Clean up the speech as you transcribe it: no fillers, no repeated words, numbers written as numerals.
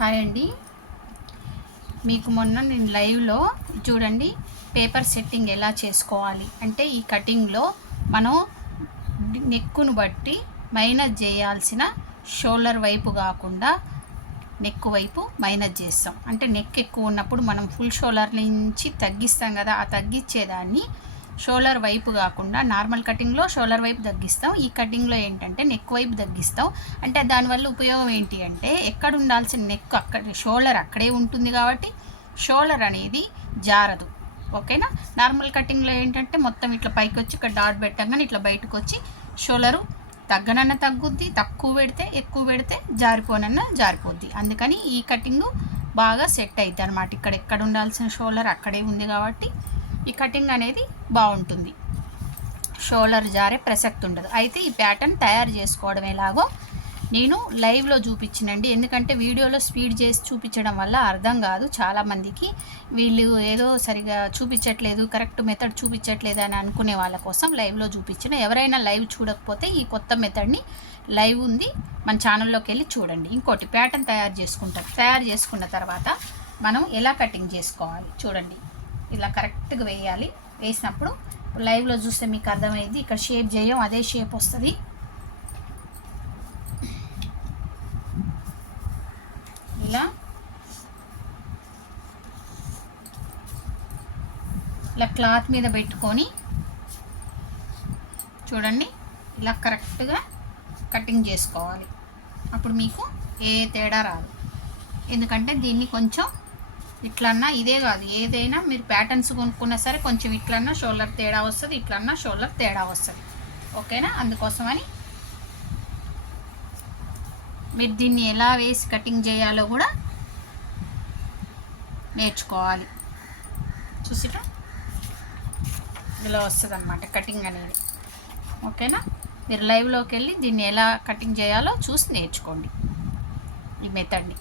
Hi అండి. మీకు మొన్న నేను లైవ్లో చూడండి పేపర్ సెట్టింగ్ ఎలా చేసుకోవాలి అంటే ఈ కటింగ్లో మనం నెక్కును బట్టి మైనస్ చేయాల్సిన షోల్డర్ వైపు కాకుండా నెక్ వైపు మైనస్ చేస్తాం. అంటే నెక్ ఎక్కువ ఉన్నప్పుడు మనం ఫుల్ షోల్డర్ నుంచి తగ్గిస్తాం కదా, ఆ తగ్గించేదాన్ని షోల్డర్ వైపు కాకుండా నార్మల్ కటింగ్లో షోల్డర్ వైపు తగ్గిస్తాం. ఈ కటింగ్లో ఏంటంటే నెక్ వైపు తగ్గిస్తాం. అంటే దానివల్ల ఉపయోగం ఏంటి అంటే ఎక్కడ ఉండాల్సిన నెక్ అక్కడ షోల్డర్ అక్కడే ఉంటుంది కాబట్టి షోల్డర్ అనేది జారదు. ఓకేనా. నార్మల్ కటింగ్లో ఏంటంటే మొత్తం ఇట్లా పైకి వచ్చి ఇక్కడ డాట్ పెట్టగానే ఇట్లా బయటకు వచ్చి షోల్డరు తగ్గనన్న తగ్గుద్ది, తక్కువ పెడితే ఎక్కువ పెడితే జారిపోనన్నా జారిపోద్ది. అందుకని ఈ కటింగు బాగా సెట్ అవుతుంది అనమాట. ఇక్కడ ఎక్కడ ఉండాల్సిన షోల్డర్ అక్కడే ఉంది కాబట్టి ఈ కటింగ్ అనేది బాగుంటుంది, షోల్డర్ జారే ప్రసక్తి ఉండదు. అయితే ఈ ప్యాటర్న్ తయారు చేసుకోవడం ఎలాగో నేను లైవ్లో చూపించినండి. ఎందుకంటే వీడియోలో స్పీడ్ చేసి చూపించడం వల్ల అర్థం కాదు చాలామందికి. వీళ్ళు ఏదో సరిగా చూపించట్లేదు, కరెక్ట్ మెథడ్ చూపించట్లేదు అని అనుకునే వాళ్ళ కోసం లైవ్లో చూపించిన. ఎవరైనా లైవ్ చూడకపోతే ఈ కొత్త మెథడ్ని లైవ్ ఉంది మన ఛానల్లోకి వెళ్ళి చూడండి. ఇంకోటి ప్యాటర్న్ తయారు చేసుకుంటాం. తయారు చేసుకున్న తర్వాత మనం ఎలా కటింగ్ చేసుకోవాలి చూడండి. ఇలా కరెక్ట్గా వేయాలి. వేసినప్పుడు లైవ్లో చూస్తే మీకు అర్థమైంది. ఇక్కడ షేప్ చేయం, అదే షేప్ వస్తుంది. ఇలా క్లాత్ మీద పెట్టుకొని చూడండి, ఇలా కరెక్ట్గా కటింగ్ చేసుకోవాలి. అప్పుడు మీకు ఏ తేడా రాదు. ఎందుకంటే దీన్ని కొంచెం ఇట్లన్నా, ఇదే కాదు ఏదైనా మీరు ప్యాటర్న్స్ కొనుక్కున్నా సరే కొంచెం ఇట్లన్నా షోల్డర్ తేడా వస్తుంది, ఇట్లన్నా షోల్డర్ తేడా వస్తుంది. ఓకేనా. అందుకోసమని మీరు దీన్ని ఎలా వేసి కటింగ్ చేయాలో కూడా నేర్చుకోవాలి. చూసిట ఇలా వస్తుంది అన్నమాట కటింగ్ అనేది. ఓకేనా. మీరు లైవ్లోకి వెళ్ళి దీన్ని ఎలా కటింగ్ చేయాలో చూసి నేర్చుకోండి ఈ మెథడ్ని.